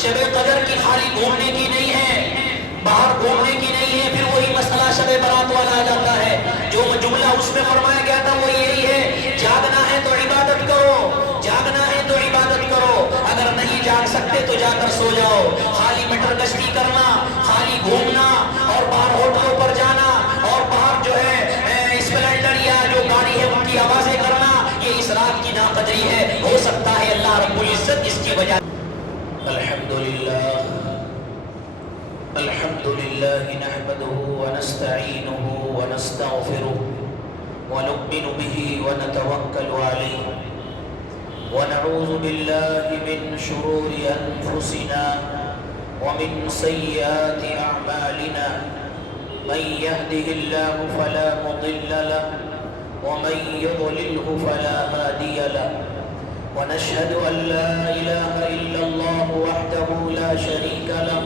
شب قدر کی خالی گھومنے کی نہیں ہے، باہر گھومنے کی نہیں ہے۔ پھر وہی مسئلہ شب برات والا آ جاتا ہے، جو جملہ اس میں فرمایا گیا تھا وہ یہی ہے، جاگنا ہے تو عبادت کرو، جاگنا ہے تو عبادت کرو، اگر نہیں جاگ سکتے تو جا کر سو جاؤ۔ خالی مٹر گشتی کرنا، خالی گھومنا اور باہر ہوٹلوں پر جانا اور باہر جو ہے اسپلینڈر یا جو گاڑی ہے ان کی آوازیں کرنا، یہ اس رات کی ناقدری ہے۔ ہو سکتا ہے اللہ رب العزت اس کی وجہ الحمد لله نحمده ونستعينه ونستغفره ونؤمن به ونتوكل عليه ونعوذ بالله من شرور أنفسنا ومن سيئات أعمالنا، من يهده الله فلا مضل له ومن يضلله فلا هادي له، ونشهد أن لا إله إلا الله وحده لا شريك له،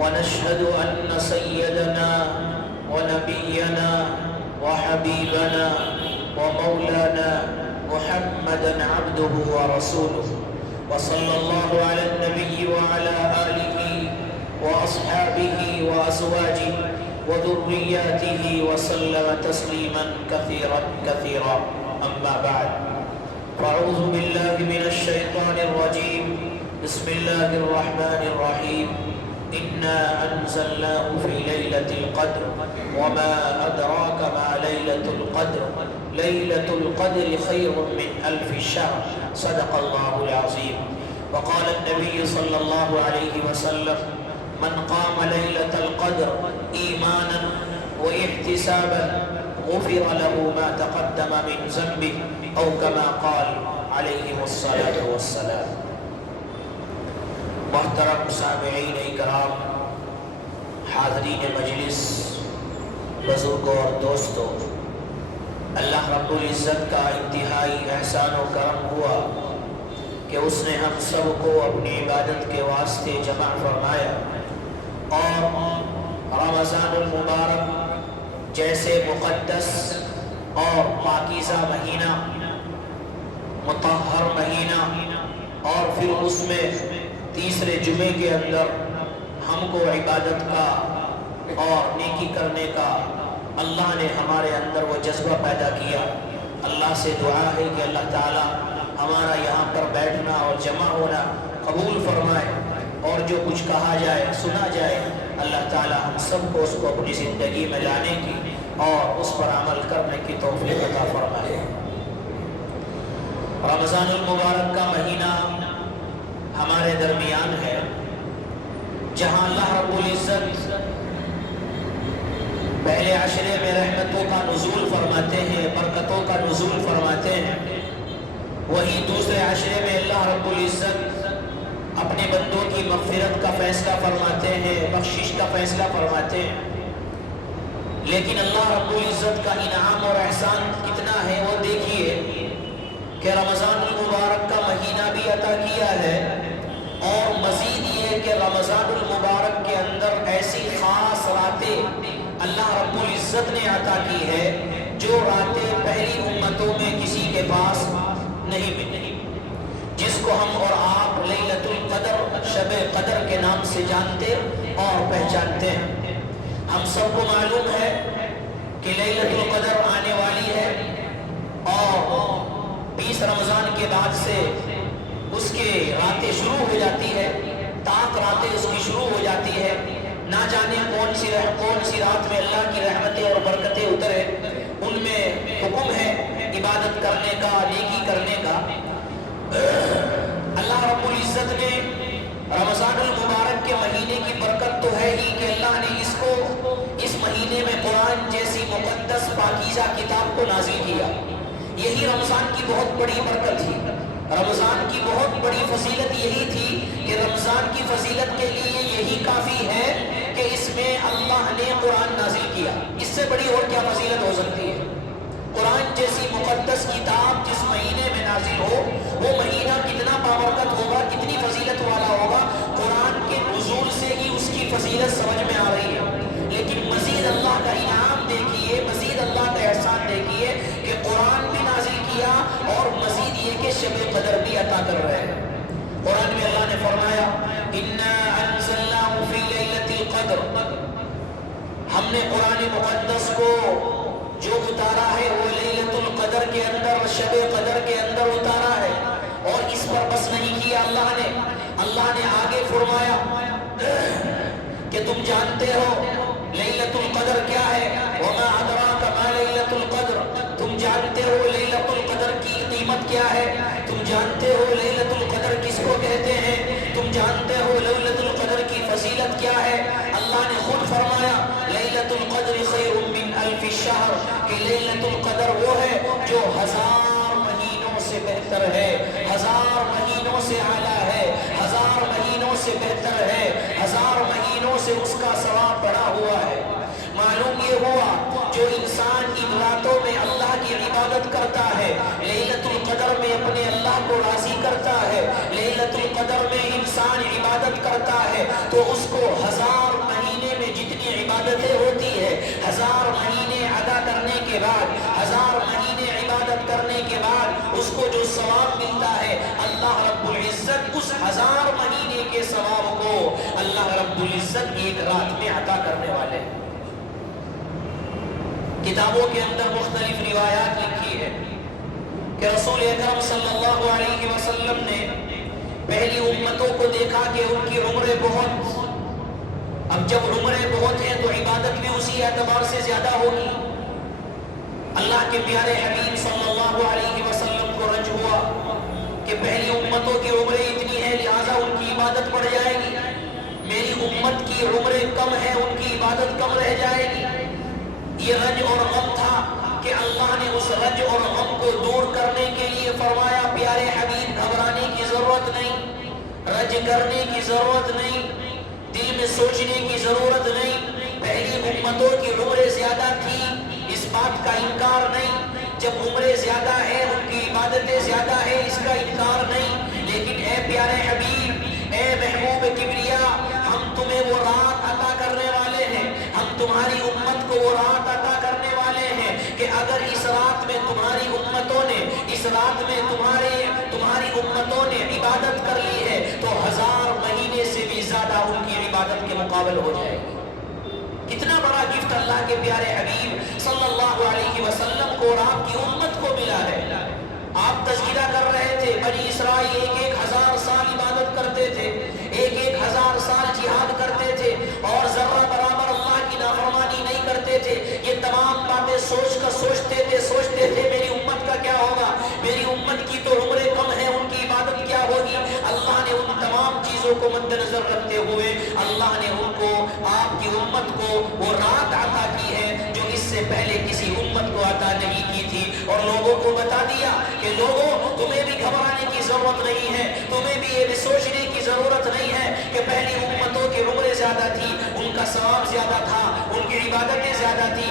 ونشهد أن سيدنا ونبينا وحبيبنا ومولانا محمدا عبده ورسوله، وصلى الله على النبي وعلى آله وأصحابه وأزواجه وذرياته وسلم تسليما كثيرا كثيرا. أما بعد، فأعوذ بالله من الشيطان الرجيم. بسم الله الرحمن الرحيم. إنا أنزلناه في ليلة القدر وما أدراك ما ليلة القدر ليلة القدر خير من 1000 شهر. صدق الله العظيم. وقال النبي صلى الله عليه وسلم: من قام ليلة القدر إيمانا واحتسابا غفر له ما تقدم من ذنبه، أو كما قال عليه الصلاة والسلام. محترم سامعین اکرام، حاضرین مجلس، بزرگوں اور دوستوں، اللہ رب العزت کا انتہائی احسان و کرم ہوا کہ اس نے ہم سب کو اپنی عبادت کے واسطے جمع فرمایا، اور رمضان المبارک جیسے مقدس اور پاکیزہ مہینہ، مطہر مہینہ، اور پھر اس میں تیسرے جمعے کے اندر ہم کو عبادت کا اور نیکی کرنے کا اللہ نے ہمارے اندر وہ جذبہ پیدا کیا۔ اللہ سے دعا ہے کہ اللہ تعالی ہمارا یہاں پر بیٹھنا اور جمع ہونا قبول فرمائے، اور جو کچھ کہا جائے سنا جائے اللہ تعالی ہم سب کو اس کو اپنی زندگی میں لانے کی اور اس پر عمل کرنے کی توفیق عطا فرمائے۔ رمضان المبارک کا مہینہ ہمارے درمیان ہے، جہاں اللہ رب العزت پہلے عشرے میں رحمتوں کا نزول فرماتے ہیں، برکتوں کا نزول فرماتے ہیں، وہی دوسرے عشرے میں اللہ رب العزت اپنے بندوں کی مغفرت کا فیصلہ فرماتے ہیں، بخشش کا فیصلہ فرماتے ہیں۔ لیکن اللہ رب العزت کا انعام اور احسان کتنا ہے وہ دیکھیے کہ رمضان المبارک کا مہینہ بھی عطا کیا ہے، اور مزید یہ کہ رمضان المبارک کے اندر ایسی خاص راتیں اللہ رب العزت نے عطا کی ہے جو راتیں پہلی امتوں میں کسی کے پاس نہیں ملی، جس کو ہم اور آپ لیلۃ القدر، شب قدر کے نام سے جانتے اور پہچانتے ہیں۔ ہم سب کو معلوم ہے کہ لیلۃ القدر آنے والی ہے، اور 20 رمضان کے بعد سے اس کے راتیں شروع ہو جاتی ہے، طاق راتیں اس کی شروع ہو جاتی ہے۔ نہ جانے کون سی رات میں اللہ کی رحمتیں اور برکتیں اترے، ان میں حکم ہے عبادت کرنے کا، نیکی کرنے کا۔ اللہ رب العزت نے رمضان المبارک کے مہینے کی برکت تو ہے ہی کہ اللہ نے اس مہینے میں قرآن جیسی مقدس پاکیزہ کتاب کو نازل کیا۔ یہی رمضان کی بہت بڑی برکت تھی، رمضان کی بہت بڑی فضیلت یہی تھی کہ رمضان کی فضیلت کے لیے یہی کافی ہے کہ اس میں اللہ نے قرآن نازل کیا۔ اس سے بڑی اور کیا فضیلت ہو سکتی ہے؟ قرآن جیسی مقدس کتاب جس مہینے میں نازل ہو، وہ مہینہ کتنا بابرکت ہوگا، کتنی فضیلت والا ہوگا۔ قرآن کے نزول سے ہی اس کی فضیلت سمجھ میں آ رہی ہے، لیکن مزید اللہ کا انعام دیکھیے، مزید اللہ کا احسان دیکھیے کہ قرآن بھی نازل کیا، اور مزید یہ کہ شب قدر بھی عطا کر رہے ہیں۔ قرآن میں اللہ نے فرمایا ہم نے قرآن مقدس کو جو اتارا ہے وہ لیلۃ القدر کے اندر، شب قدر کے اندر اتارا ہے، اور اس پر بس نہیں کیا اللہ نے آگے فرمایا کہ تم جانتے ہو لیلۃ القدر کیا ہے، وما ادراک ما لیلۃ القدر، تم جانتے ہو لیلۃ القدر کی قیمت کیا ہے، تم جانتے ہو لیلۃ القدر کس کو کہتے ہیں، تم جانتے ہو لیلۃ القدر کی فضیلت کیا ہے۔ اللہ نے خود فرمایا لیلۃ القدر خیر من الف شہر، کہ لیلۃ القدر وہ ہے جو 1000 مہینوں سے بہتر ہے، 1000 مہینوں سے اعلیٰ ہے، 1000 مہینوں سے بہتر ہے، 1000 مہینوں سے اس کا ثواب بڑھا ہوا ہے۔ معلوم یہ ہوا جو انسان ان راتوں میں اللہ کی عبادت کرتا ہے، لیلۃ القدر میں اپنے اللہ کو راضی کرتا ہے، لیلۃ القدر میں انسان عبادت کرتا ہے، تو اس کو 1000 مہینے میں جتنی عبادتیں ہوتی ہے، 1000 مہینے ادا کرنے کے بعد، 1000 مہینے عبادت کرنے کے بعد اس کو جو ثواب ملتا ہے، اللہ رب العزت اس 1000 مہینے کے ثواب کو اللہ رب العزت ایک رات میں عطا کرنے والے ہیں۔ کتابوں کے اندر مختلف روایات لکھی ہے کہ رسول اکرم صلی اللہ علیہ وسلم نے پہلی امتوں کو دیکھا کہ ان کی عمریں بہت، اب جب عمریں بہت ہیں تو عبادت بھی اسی اعتبار سے زیادہ ہوگی۔ اللہ کے پیارے حبیب صلی اللہ علیہ وسلم کو رنج ہوا کہ پہلی امتوں کی عمریں اتنی ہیں لہٰذا ان کی عبادت بڑھ جائے گی، میری امت کی عمریں کم ہیں ان کی عبادت کم رہ جائے گی۔ یہ رنج اور غم تھا کہ اللہ نے اس رنج اور غم کو دور کرنے کے لیے فرمایا پیارے حبیب گھبرانے کی ضرورت نہیں، رنج کرنے کی ضرورت نہیں، دل میں سوچنے کی ضرورت نہیں۔ پہلی امتوں کی عمریں زیادہ تھی، اس بات کا انکار نہیں، جب عمریں زیادہ ہے ان کی عبادتیں زیادہ ہے اس کا انکار نہیں، لیکن اے پیارے حبیب، اے محبوب کبریا، ہم تمہیں وہ رات عطا کرنے والے ہیں، ہم تمہاری امت کو وہ رات عطا کرنے والے ہیں کہ اگر اس رات میں تمہاری امتوں نے، اس رات میں تمہاری امتوں نے عبادت کر لی ہے تو 1000 مہینے سے بھی زیادہ ان کی عبادت کے مقابل ہو جائے گی۔ کتنا بڑا گفٹ اللہ کے پیارے حبیب صلی اللہ علیہ وسلم کو اور آپ کی امت کو ملا ہے۔ آپ تذکرہ کر رہے تھے بنی اسرائیل 1000 سال عبادت کرتے تھے، 1000 سال جہاد کرتے تھے اور ذرہ برابر اللہ کی نافرمانی نہیں کرتے تھے۔ یہ تمام باتیں سوچتے تھے میری امت کا کیا ہوگا، میری امت کی تو عمریں کم ہیں ان کی عبادت کیا ہوگی۔ اللہ نے ان تمام چیزوں کو مد نظر رکھتے ہوئے اللہ نے ان کو، آپ کی امت کو وہ رات عطا کی ہے جو اس سے پہلے کسی امت کو عطا نہیں کی تھی، اور لوگوں کو بتا دیا کہ لوگوں تمہیں بھی گھبرانے کی ضرورت نہیں ہے، تمہیں بھی یہ بھی سوچنے کی ضرورت نہیں ہے کہ پہلی امتوں کی عمریں زیادہ تھی، ان کا ثواب زیادہ تھا، ان کی عبادتیں زیادہ تھی۔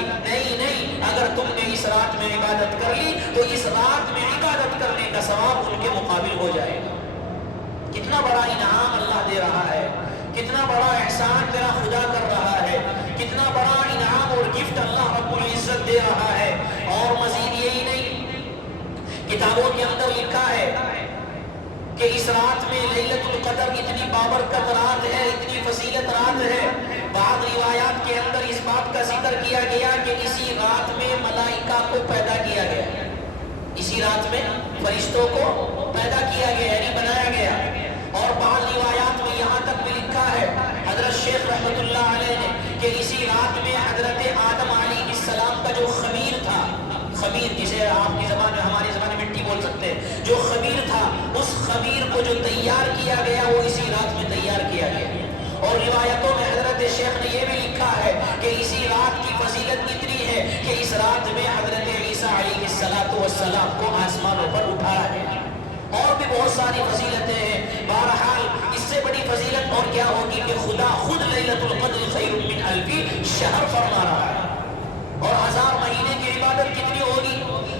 نہیں، اگر تم نے اس رات میں عبادت کر لی تو اس رات میں عبادت کرنے کا ثواب ان کے مقابل ہو جائے گا۔ کتنا بڑا انعام اللہ دے رہا ہے، کتنا بڑا احسان میرا خدا کر رہا ہے، کتنا بڑا انعام اور گفٹ اللہ رب العزت دے رہا ہے۔ اور مزید یہی نہیں، کتابوں کے اندر لکھا ہے کہ اس رات میں لیلۃ القدر اتنی بابرکت رات ہے، اتنی فضیلت رات ہے۔ بعض روایات کے اندر اس بات کا ذکر کیا گیا کہ اسی رات میں ملائکہ کو پیدا کیا گیا، اسی رات میں فرشتوں کو پیدا کیا گیا یعنی بنایا گیا۔ اور بعض روایات میں یہاں تک بھی لکھا ہے حضرت شیخ رحمت اللہ علیہ نے کہ اسی رات میں حضرت آدم علیہ السلام کا جو خمیر تھا، خمیر جسے آپ کی زبان میں، ہماری زبان میں مٹی بول سکتے ہیں، جو خمیر تھا اس خمیر کو جو تیار کیا گیا وہ اسی رات میں تیار کیا گیا۔ اور روایتوں میں حضرت شیخ نے یہ بھی لکھا ہے کہ اسی رات کی فضیلت اتنی ہے کہ اس رات میں حضرت عیسیٰ علیہ السلام کو آسمانوں پر اٹھایا گیا۔ اور بھی بہت ساری فضیلتیں ہیں، بہرحال اس سے بڑی فضیلت اور کیا ہوگی کہ خدا خود لیلۃ القدر خیر من الف شہر فرما رہا ہے۔ اور 1000 مہینے کی عبادت کتنی ہوگی،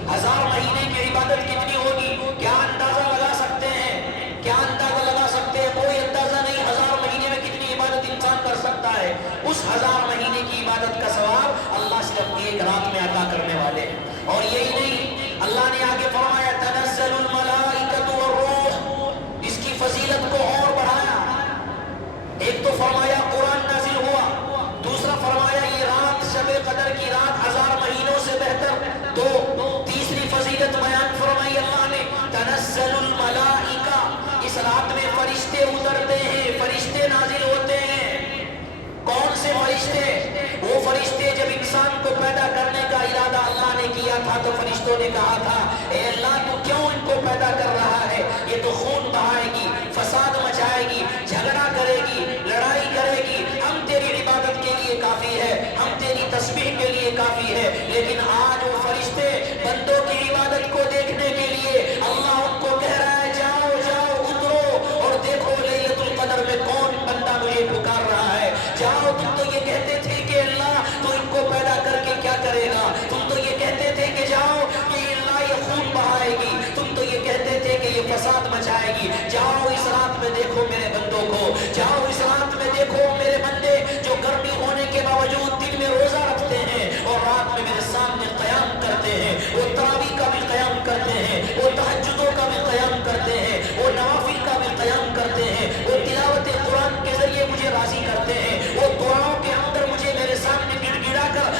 1000 مہینے کی عبادت کتنی ہوگی، کیا اندازہ لگا سکتے ہیں، کیا اندازہ لگا سکتے ہیں؟ کوئی اندازہ نہیں 1000 مہینے میں کتنی عبادت انسان کر سکتا ہے۔ اس 1000 مہینے کی عبادت کا ثواب اللہ صرف ایک رات میں عطا کرنے والے ہیں۔ اور یہی نہیں، اللہ نے آگے فرمایا تنزل الملائکۃ والروح، اس کی فضیلت کو اور بڑھایا۔ ایک تو فرمایا قرآن نازل ہوا، دوسرا فرمایا یہ رات کہا تھا اے اللہ تو کیوں ان کو پیدا کر رہا ہے؟ یہ تو خون بہائے گی، فساد مچائے گی، جھگڑا کرے گی، لڑائی کرے گی، ہم تیری عبادت کے لیے کافی ہے، ہم تیری تسبیح کے لیے کافی ہے۔ لیکن آج وہ فرشتے بندوں کی عبادت کو دیکھنے کے لیے اللہ ان کو کہہ رہا ہے جاؤ جاؤ اترو اور دیکھو لیلۃ القدر میں کون بندہ مجھے پکار رہا ہے۔ جاؤ، تم تو یہ کہتے تھے کہ اللہ تو ان کو پیدا کر کے کیا کرے گا، تم تو یہ کہتے تھے کہ جاؤ کہ اللہ یہ خون بہائے گی، تم تو یہ کہتے تھے کہ یہ فساد مچائے گی۔ جاؤ اس رات میں دیکھو میرے بندوں کو، جاؤ اس رات میں دیکھو میرے بندے جو گرمی ہونے کے باوجود دن میں روزہ رکھتے ہیں اور رات میں میرے سامنے قیام کرتے ہیں، وہ تراویح کا بھی قیام کرتے ہیں، وہ تہجدوں کا بھی قیام کرتے ہیں، وہ نوافل کا بھی قیام کرتے ہیں، وہ تلاوت قرآن کے ذریعے مجھے راضی کرتے ہیں، وہ دعاؤں کے اندر مجھے میرے سامنے گڑ گڑا کر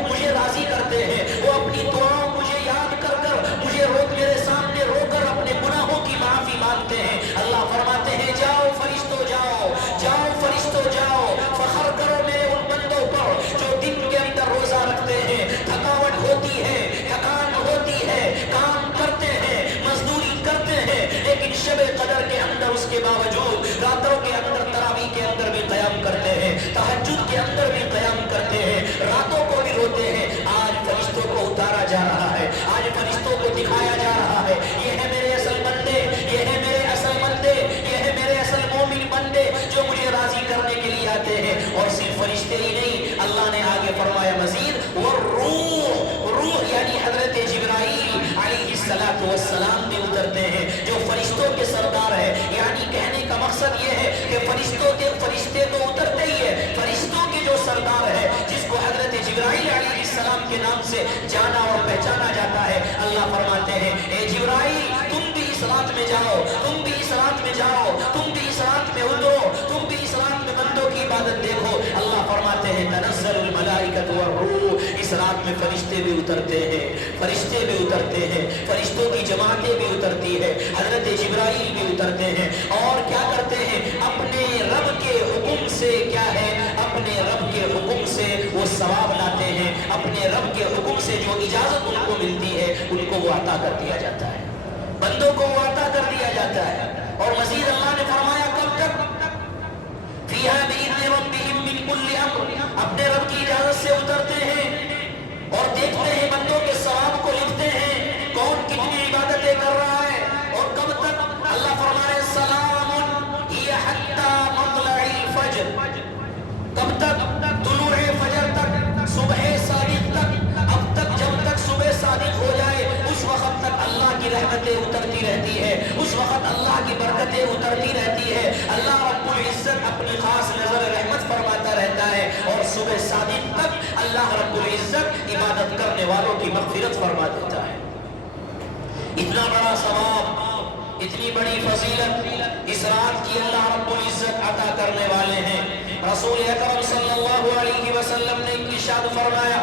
مجھے راضی کرتے ہیں، وہ اپنی دعاؤں مجھے یاد کر مجھے میرے سامنے رو کر اپنے گناہوں کی معافی مانگتے ہیں۔ اللہ فرماتے ہیں جاؤ فرشتوں جاؤ، جاؤ فرشتوں جاؤ، فخر کرو میرے ان بندوں پر جو دن کے اندر روزہ رکھتے ہیں، تھکاوٹ ہوتی ہے، تھکان ہوتی ہے، کام کرتے ہیں، مزدوری کرتے ہیں، لیکن شب قدر کے اندر اس کے باوجود راتوں کے اندر تراویح کے اندر بھی قیام کرتے ہیں، تہجد کے اندر بھی قیام کرتے ہیں، راتوں کو بھی روتے ہیں۔ آج فرشتوں کو اتارا جا رہا ہے، آج فرشتوں کو دکھایا جا رہا ہے، یہ ہے میرے اصل بندے، یہ ہے میرے اصل بندے، یہ ہے میرے اصل مومن بندے جو مجھے راضی کرنے کے لیے آتے ہیں۔ اور صرف فرشتے ہی نہیں، اللہ نے آگے فرمایا مزید والروح، روح یعنی حضرت جبرائیل علیہ السلام بھی اترتے ہیں جو فرشتوں کے سردار ہے۔ یعنی کہنے کا مقصد یہ ہے کہ فرشتے تو اترتے ہی ہے، فرشتوں کے جو سردار ہے جس کو حضرت جبرائیل علیہ السلام کے نام سے جانا اور پہچانا جاتا ہے، اللہ فرماتے ہیں اے جبرائیل تم بھی اس رات میں جاؤ، تم بھی اس رات میں جاؤ، تم بھی اس رات میں اترو، تم بھی اس رات میں بندوں کی عبادت دیکھو۔ اللہ فرماتے ہیں تنزل الملائکۃ والروح، اس رات میں فرشتے بھی اترتے ہیں، فرشتے بھی اترتے ہیں، فرشتوں کی جماعتیں بھی اترتی ہے، حضرت جبرائیل بھی اترتے ہیں اور کیا کرتے ہیں اپنے رب کے حکم سے، کیا ہے اپنے رب کے حکم سے وہ ثواب لاتے ہیں، اپنے رب کے حکم سے جو اجازت ان کو ملتی ہے ان کو وہ عطا کر دیا جاتا ہے، بندوں کو وہ عطا کر دیا جاتا ہے۔ اور مزید اللہ نے فرمایا کب تک فیہا بإذن ربہم من کل امر، اپنے رب کی اجازت سے اترتے ہیں اور دیکھتے ہیں بندوں کے ثواب کو لکھتے ہیں، کون کتنی عبادتیں کر رہا ہے اور کب تک۔ اللہ فرمائے سلام ہی حتی مطلع الفجر، کب تک؟ طلوع فجر تک، صبح صادق تک، اب تک جب تک صبح صادق ہو جائے اس وقت تک اللہ کی رحمتیں اترتی رہتی ہے، اس وقت اللہ کی برکتیں اترتی رہتی ہے، اللہ رب العزت اپنی خاص نظر رحمت فرماتا رہتا ہے اور صبح صادق تک اللہ رب العزت عبادت کرنے والوں کی مغفرت فرما دیتا ہے۔ اتنا بڑا ثواب، اتنی بڑی فضیلت اس رات کی اللہ رب العزت عطا کرنے والے ہیں۔ رسول اکرم صلی اللہ علیہ وسلم نے ارشاد فرمایا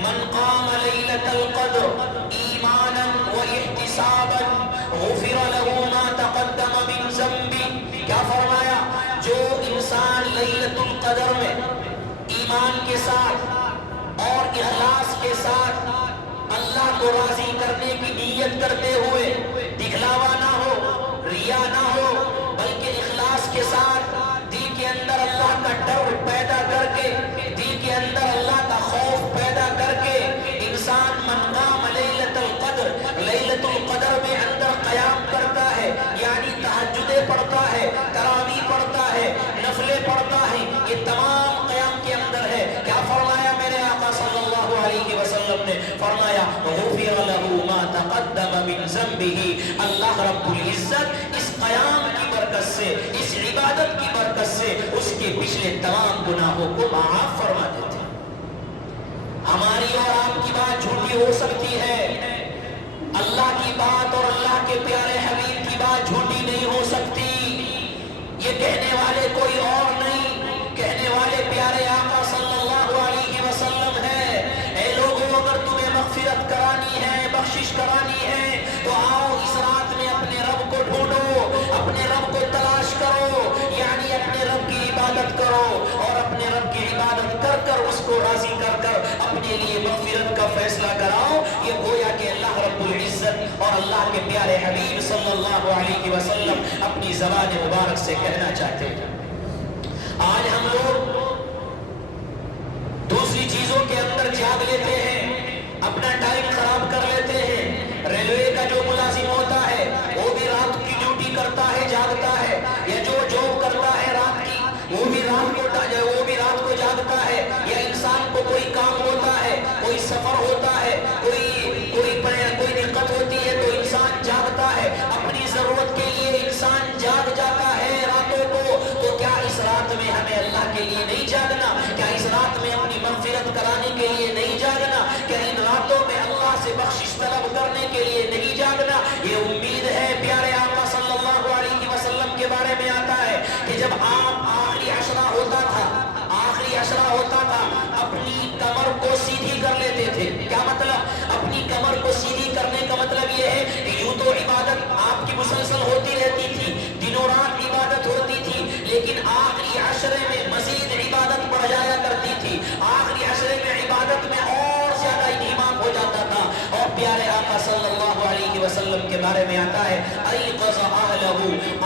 من قام لیلۃ القدر ایمانا واحتسابا غفر له ما تقدم من ذنبه، کیا فرمایا؟ جو انسان لیلۃ القدر میں ایمان کے ساتھ اور اخلاص کے ساتھ اللہ کو راضی کرنے کی نیت کرتے ہوئے، دکھلاوا نہ ہو، ریا نہ ہو، بلکہ اخلاص کے ساتھ دل کے اندر اللہ کا ڈر پیدا کر کے، دل کے اندر اللہ کا خوف پیدا کر کے انسان من قام لیلۃ القدر، لیلۃ القدر میں اندر قیام کرتا ہے، یعنی تہجدیں پڑھتا ہے، تراویح پڑھتا ہے، نفلیں پڑھتا ہے، یہ تمام قیام کے اندر ہے۔ کیا فرمایا میرے آقا صلی اللہ علیہ وسلم نے؟ فرمایا غفر له ما تقدم من ذنبه، اللہ رب العزت اس قیام کی برکت سے، اس عبادت کی برکت سے اس کے پچھلے تمام گناہوں کو معاف فرما دیتے ہیں۔ ہماری اور آپ کی بات جھوٹی ہو سکتی ہے، اللہ کی بات اور اللہ کے پیارے حبیب کی بات جھوٹی نہیں ہو سکتی۔ یہ کہنے والے کوئی اور نہیں، کہنے والے پیارے آقا صلی اللہ علیہ وسلم ہے۔ اے لوگوں، اگر تمہیں مغفرت کرانی ہے، بخشش کرانی ہے تو آؤ اس رات میں اپنے رب کو ڈھونڈو، اپنے رب کو تلاش کرو، یعنی اپنے رب کی عبادت کرو اور اپنے رب کی عبادت کر کر اس کو راضی کر کر اپنے لیے مغفرت کا فیصلہ کراؤ۔ یہ گویا کہ اللہ رب اللہ کے پیارے حبیب صلی اللہ علیہ وسلم اپنی زبان مبارک سے کہنا چاہتے ہیں۔ آج ہم لوگ دوسری چیزوں کے اندر جاگ لیتے ہیں، اپنا ٹائم خراب کر لیتے ہیں۔ ریلوے کا جو ملازم ہوتا ہے وہ بھی رات کی ڈیوٹی کرتا ہے، جاگتا ہے، یا جو جاب کرتا ہے رات کی وہ بھی رات کو جاگتا ہے، یا انسان کو کوئی کام ہوتا ہے، کوئی سفر ہوتا ہے، کوئی دقت ہوتی ہے تو انسان جاگتا ہے، اپنی ضرورت کے لیے انسان جاگ جاتا ہے راتوں کو۔ تو کیا اس رات میں ہمیں اللہ کے لیے نہیں جاگنا؟ کیا اس رات میں اپنی مغفرت کرانے کے لیے نہیں جاگنا؟ کیا ان راتوں میں اللہ سے بخشش طلب کرنے کے لیے نہیں جاگنا؟ یہ امید ہے پیارے آقا صلی اللہ علیہ وسلم کے بارے میں آتا ہے کہ جب آپ آخری عشرہ ہوتا تھا اپنی کمر کو سیدھی کر لیتے تھے۔ کیا مطلب؟ اپنی کمر کو سیدھی کرنے کا مطلب یہ ہے کہ یوں تو عبادت آپ کی مسلسل ہوتی رہتی تھی، دنوں رات عبادت ہوتی تھی، لیکن آخری عشرے میں مزید عبادت بڑھ جایا کرتی تھی، آخری عشرے میں عبادت میں اور زیادہ انہمام ہو جاتا تھا۔ اور پیارے آقا صلی اللہ علیہ وسلم کے بارے میں آتا ہے ایقظ اہلہ،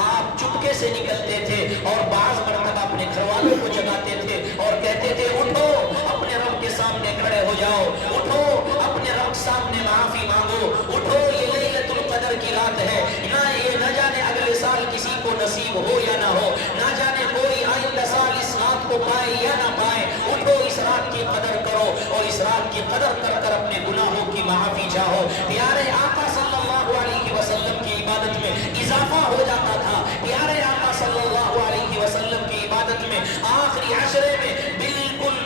آپ چپکے سے نکلتے تھے اور بعض مرتبہ اپنے گھر والوں کو جگاتے تھے اور کہتے تھے اٹھو اپنے رب کے سامنے کھڑے ہو جاؤ، اٹھو اپنے رب کے سامنے معافی مانگو، اٹھو یہ لیلۃ القدر کی رات ہے، نہ جانے اگلے سال کسی کو نصیب ہو یا نہ ہو، نہ جانے کوئی آئندہ سال اس رات کو پائے یا نہ پائے، اٹھو اس رات کی قدر کرو اور اس رات کی قدر کر کر اپنے گناہوں کی معافی چاہو۔ پیارے آقا صلی اللہ علیہ وسلم کی عبادت میں اضافہ ہو جاتا تھا، پیارے آقا صلی اللہ علیہ وسلم کی عبادت میں آخری عشرے میں بالکل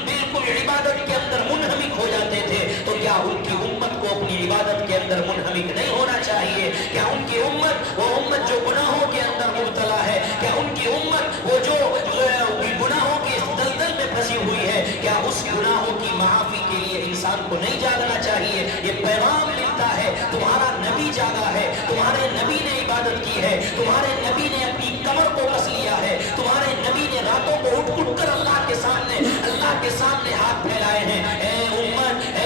عبادت کے اندر منہمک ہو جاتے تھے۔ تو کیا ان کی امت کو اپنی عبادت کے اندر منہمک نہیں ہونا چاہیے؟ کیا ان کی امت، وہ امت جو گناہوں کے اندر مبتلا ہے، کیا ان کی امت وہ جو گناہوں کے دلدل میں پھنسی ہوئی ہے، کیا اس گناہوں کی معافی کے لیے انسان کو نہیں جاگنا چاہیے؟ یہ پیغام ملتا ہے تمہارا نبی جاگا ہے، تمہارے نبی نے عبادت کی ہے، تمہارے نبی نے اپنی کمر کو کس لیا ہے، تمہارے نبی نے راتوں کو اٹھ کر اللہ کے سامنے ہاتھ پھیلائے ہیں۔ اے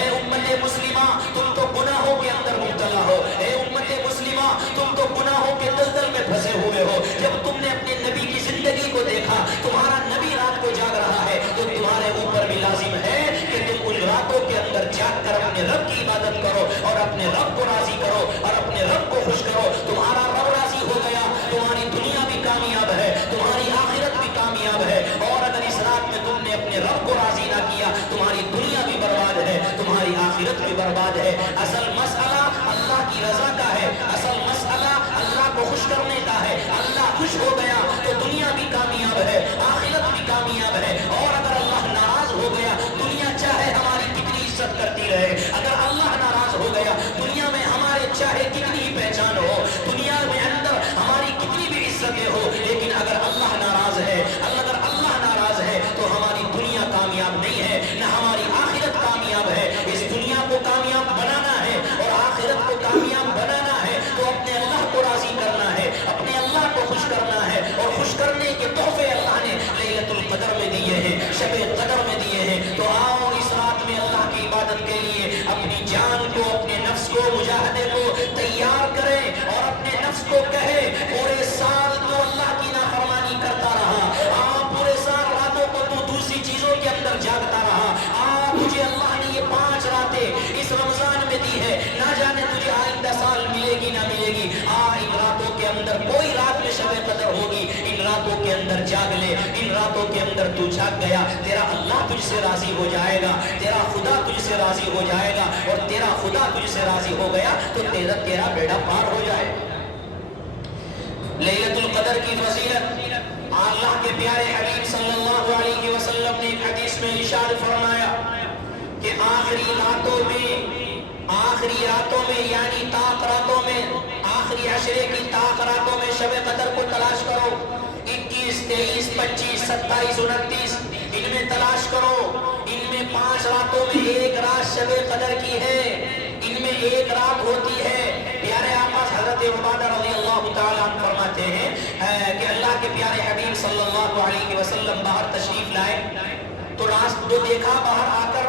امت مسلمہ، تم تو گناہوں کے اندر مبتلا ہو، اے امت مسلمہ تم تو گناہوں کے دلدل میں پھنسے ہوئے ہو۔ جب تم نے اپنے نبی کی زندگی کو دیکھا، تمہارا نبی رات کو جاگ رہا ہے، تو تمہارے اوپر بھی لازم ہے کہ تم ان راتوں کے اندر جاگ کر اپنے رب کی عبادت کرو اور اپنے رب کو راضی کرو اور اپنے رب کو خوش کرو۔ تمہارا رب راضی ہو گیا، تمہاری دنیا بھی کامیاب ہے، تمہاری آخرت بھی کامیاب ہے۔ اور اگر اس رات میں تم نے اپنے رب کو راضی نہ کیا، تمہاری دنیا بھی برباد ہے، تمہاری آخرت بھی برباد ہے۔ اصل مسئلہ اللہ کی رضا کا ہے، اصل مسئلہ اللہ کو خوش کرنے کا ہے۔ اللہ خوش ہو گیا تو دنیا بھی کامیاب ہے، آخرت بھی کامیاب ہے۔ اور اگر اللہ ناراض ہو گیا، دنیا چاہے ہماری کتنی عزت کرتی رہے، اگر اللہ ناراض ہو گیا، دنیا میں ہمارے چاہے کتنی ہی پہچان ہو، دنیا میں اندر ہماری کتنی بھی عزتیں ہو، لیکن اگر اللہ ناراض ہے، اگر اللہ ناراض ہے تو ہماری دنیا کامیاب نہیں ہے، نہ ہماری آخرت کامیاب ہے۔ اس دنیا کو کامیاب بنانا ہے اور آخرت کو کامیاب بنانا ہے تو اپنے اللہ کو راضی کرنا ہے، اپنے اللہ کو خوش کرنا ہے، اور خوش کرنے کے تحفے اللہ نے لیلۃ القدر میں دیے ہیں، شب قدر میں دیے ہیں۔ تو آؤ اس رات میں اللہ کی عبادت کے لیے اپنی جان کو، اپنے نفس کو، مجاہدے کو تیار کریں اور اپنے نفس کو کہے پورے سال تو اللہ کی نافرمانی کرتا رہا، پورے سال راتوں کو تو دوسری چیزوں کے اندر جاگتا رہا، تجھے اللہ نے یہ 5 راتیں اس رمضان میں دی ہے، نہ جانے تجھے آئندہ سال ملے گی نہ ملے گی۔ ان راتوں کے اندر کوئی رات میں شب قدر ہوگی، ان راتوں کے اندر جاگ لے، ان راتوں کے اندر تو جاگ گیا، تیرا اللہ تجھ سے راضی ہو جائے گا، تیرا خدا تجھ سے راضی ہو جائے گا، اور تیرا خدا تجھ سے راضی ہو گیا تو تیرا بیڑا پار ہو جائے گا۔ لیلۃ القدر کی فضیلت اللہ کے پیارے حبیب صلی اللہ علیہ وسلم نے ایک حدیث میں ارشاد فرمایا کہ آخری راتوں میں یعنی طاق راتوں میں، آخری عشرے کی طاق راتوں میں شب قدر کو تلاش کرو۔ 21، 23، 25، 27، 29 ان میں تلاش کرو۔ ان میں 5 راتوں میں ایک رات شب قدر کی ہے، ان میں ایک رات ہوتی ہے۔ پیارے آقا حضرت عبادہ رضی اللہ تعالیٰ عنہ فرماتے ہیں کہ اللہ کے پیارے حبیب صلی اللہ علیہ وسلم باہر تشریف لائے تو دیکھا باہر آ کر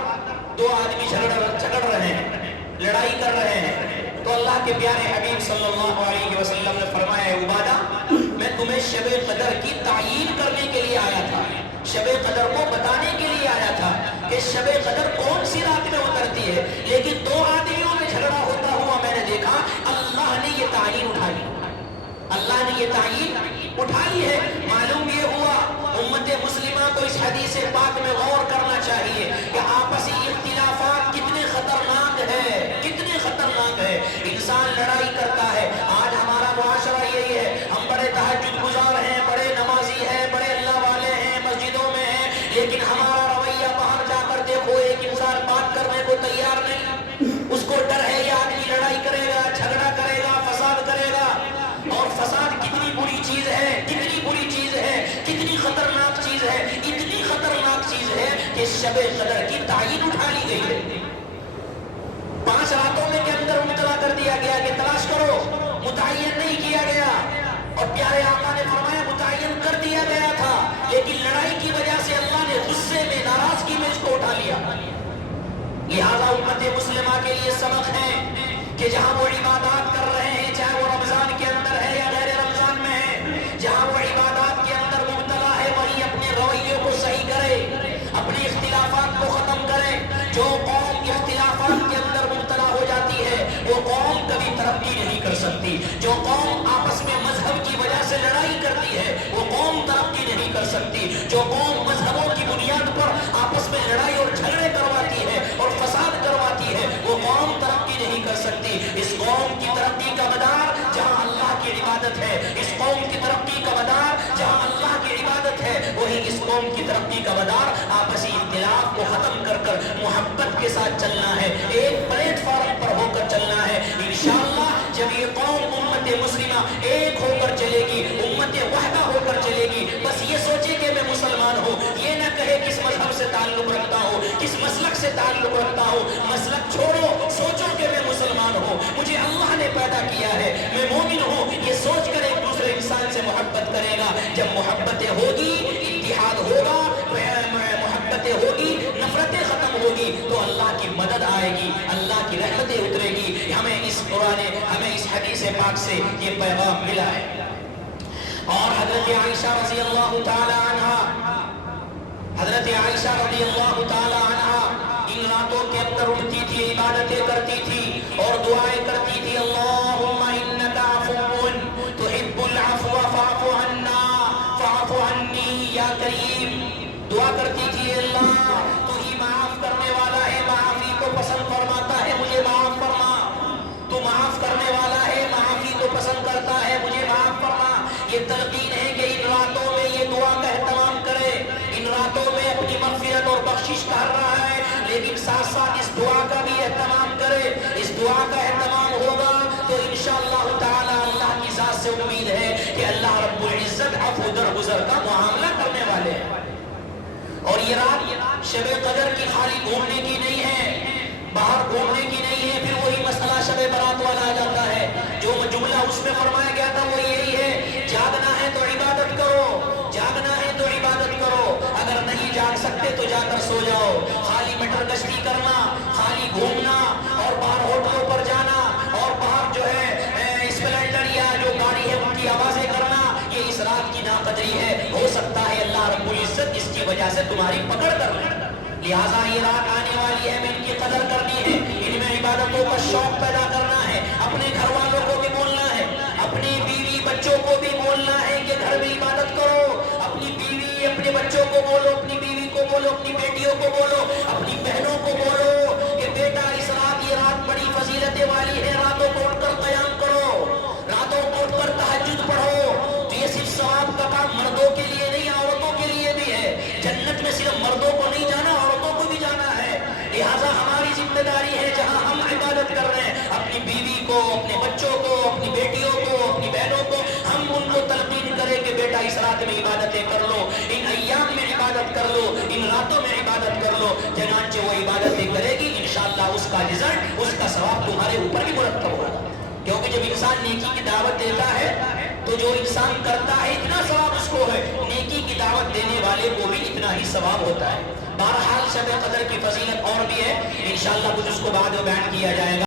2 آدمی جھگڑ رہے ہیں، لڑائی کر رہے ہیں۔ تو اللہ کے پیارے حبیب صلی اللہ علیہ وسلم نے فرمایا ہے عبادہ میں تمہیں شب قدر کی تعیین کرنے کے لیے آیا تھا، شب قدر کو بتانے کے لیے آیا تھا کہ شب قدر کون سی رات میں اترتی ہے، لیکن دو آدمیوں میں جھگڑا ہوتا ہوا میں نے دیکھا، اللہ نے یہ تعیین اٹھا لی، اللہ نے یہ تعیین اٹھا لی ہے۔ معلوم یہ ہوا امت مسلمہ کو اس حدیث پاک میں غور کرنا چاہیے کہ آپسی اختلافات کتنے خطرناک ہے، کتنے خطرناک ہے۔ انسان لڑائی کرتا ہے، آج ہمارا معاشرہ یہی ہے، ہم بڑے تہجد گزار ہیں، بڑے نمازی ہیں، بڑے اللہ والے ہیں، مسجدوں میں ہیں، لیکن ہمارا رویہ باہر جا کر دیکھو ایک انسان بات کرنے کو تیار نہیں، اس کو ڈر ہے یہ آدمی لڑائی کرے گا، جھگڑا کرے گا، فساد کرے گا۔ اور فساد کتنی بری چیز ہے، کتنی بری چیز ہے، کتنی خطرناک چیز ہے، اتنی خطرناک چیز ہے کہ شب قدر کی تعیین اٹھا لی گئی ہے۔ 5 راتوں میں کے اندر مبتلا کر دیا گیا کہ تلاش کرو، متعین نہیں کیا گیا، اور پیارے آقا نے فرمایا متعین کر دیا گیا تھا، لیکن لڑائی کی وجہ سے اللہ نے غصے میں، ناراضگی میں اس کو اٹھا لیا۔ لہذا امت مسلمہ کے لیے سبق ہے کہ جہاں وہ عبادات کر رہے ہیں، چاہے وہ رمضان کے اندر ہے یا غیر رمضان میں ہے، جہاں وہ عبادات کے اندر مبتلا ہے وہی اپنے رویوں کو صحیح کرے، اپنے اختلافات کو ختم کرے۔ جو قوم اختلافات کے اندر مبتلا ہو جاتی ہے وہ قوم کبھی ترقی نہیں کر سکتی۔ جو قوم آپس میں مذہب کی وجہ سے لڑائی کرتی ہے وہ قوم ترقی نہیں کر سکتی۔ جو قوم مذہبوں کی بنیاد پر آپس میں لڑائی اور جھگڑے کرواتی ہے اور فساد کرواتی ہے وہ قوم ترقی نہیں کر سکتی۔ اس قوم کی ترقی کا مدار جہاں اللہ کی عبادت ہے، اس قوم کی ترقی کا مدار جہاں اللہ کی عبادت ہے، وہی اس قوم کی ترقی کا مدار آپسی اختلاف کو ختم کر کر محبت کے ساتھ چلنا ہے، ایک پلیٹ فارم پر ہو کر چلنا ہے۔ انشاءاللہ جب یہ قوم امت مسلمہ ایک ہو کر چلے گی، امت وحدہ ہو کر چلے گی، بس یہ سوچے کہ میں مسلمان ہوں، یہ نہ کہے کس مذہب سے تعلق رکھتا ہوں، کس مسلک سے تعلق رکھتا ہوں۔ مسلک چھوڑو، سوچو کہ میں مسلمان ہوں، مجھے اللہ نے پیدا کیا ہے، میں مومن ہوں، یہ سوچ کر ایک دوسرے انسان سے محبت کرے گا۔ جب محبتیں ہوگی، اتحاد ہوگا، محبتیں ہوگی، نفرتیں ختم ہوگی تو اللہ کی مدد آئے گی، اللہ کی رحمتیں اترے گی۔ ہمیں اس قرآن، ہمیں اس حدیث پاک سے یہ پیغام ملا ہے۔ اور حضرت عائشہ رضی اللہ تعالی عنہ، حضرت عائشہ رضی اللہ تعالی عنہ ان راتوں کے اندر اٹھتی تھی، عبادتیں کرتی تھی اور دعائیں کرتی تھی، اللہم انک عفو تحب العفو فاعف عنا فاعف عنی یا کریم۔ دعا کرتی تھی اللہ تو ہی معاف کرنے والا ہے، معافی کو پسند فرماتا ہے، مجھے معاف فرما۔ تو معاف کرنے والا ہے، معافی کو پسند کرتا ہے، مجھے معاف فرما۔ یہ تلقین ہے کہ ان راتوں میں یہ دعا کا اہتمام کرے، ان راتوں میں اپنی مغفرت اور بخشش کر رہا ہے، لیکن ساتھ ساتھ اس دعا کا بھی اہتمام کرے۔ اس دعا کا اہتمام ہوگا تو انشاءاللہ تعالی اللہ کی ذات سے امید ہے کہ اللہ رب العزت عفو درگزر کا معاملہ کرنے والے ہیں۔ اور یہ رات شب قدر کی خالی گھومنے کی نہیں ہے، باہر گھومنے کی نہیں ہے۔ پھر وہی مسئلہ شب برات والا آ جاتا ہے، جو جملہ اس میں فرمایا گیا تھا وہ یہی ہے، جاگنا ہے تو عبادت کرو، جاگنا ہے تو عبادت کرو، اگر نہیں جاگ سکتے تو جا کر سو جاؤ۔ خالی مٹر گشتی کرنا، خالی گھومنا اور باہر ہوٹلوں پر جانا اور باہر جو ہے اسپلینڈر یا جو گاڑی ہے ان کی آوازیں کرنا، یہ اس رات کی ناقدری ہے۔ ہو سکتا ہے اللہ رب العزت اس کی وجہ سے تمہاری پکڑ کر لے، لہٰذا یہ رات آنے والی ہے، میں ان کی قدر کرنی ہے، ان میں عبادتوں کا شوق پیدا کرنا ہے، اپنے گھر والوں کو بھی بولنا ہے، اپنی بیوی بچوں کو بھی بولنا ہے کہ گھر میں عبادت کرو۔ اپنی بیوی اپنے بچوں کو بولو، اپنی بیوی کو بولو، اپنی بیٹیوں کو بولو، اپنی بہنوں کو بولو کہ بیٹا اس رات، یہ رات بڑی فضیلت والی ہے، راتوں کو اٹھ کر قیام کرو، راتوں کو اٹھ کر تہجد پڑھو۔ تو یہ صرف ثواب کا کام مردوں کے لیے نہیں، عورتوں کے لیے بھی ہے۔ جنت میں صرف مردوں کو نہیں جانا، عورتوں کو بھی جانا ہے۔ لہٰذا ہماری ذمہ داری ہے جہاں ہم عبادت کر رہے ہیں، اپنی بیوی کو، اپنے بچوں کو، اپنی بیٹیوں کو، اپنی بہنوں کو ہم ان کو تلقین کریں کہ بیٹا اس رات میں عبادتیں کر لو، ان ایام میں عبادت کر لو، ان راتوں میں عبادت کر لو۔ چنانچہ وہ عبادتیں کرے گی، انشاءاللہ اس کا رزلٹ، اس کا ثواب تمہارے اوپر بھی مرتب ہوگا۔ کیونکہ جب انسان نیکی کی دعوت دیتا ہے تو جو انسان کرتا ہے اتنا ثواب اس کو ہے، نیکی کی دعوت دینے والے کو بھی اتنا ہی ثواب ہوتا ہے۔ بہرحال شب قدر کی فضیلت اور بھی ہے، انشاءاللہ کچھ اس کو بعد میں بیان کیا جائے گا۔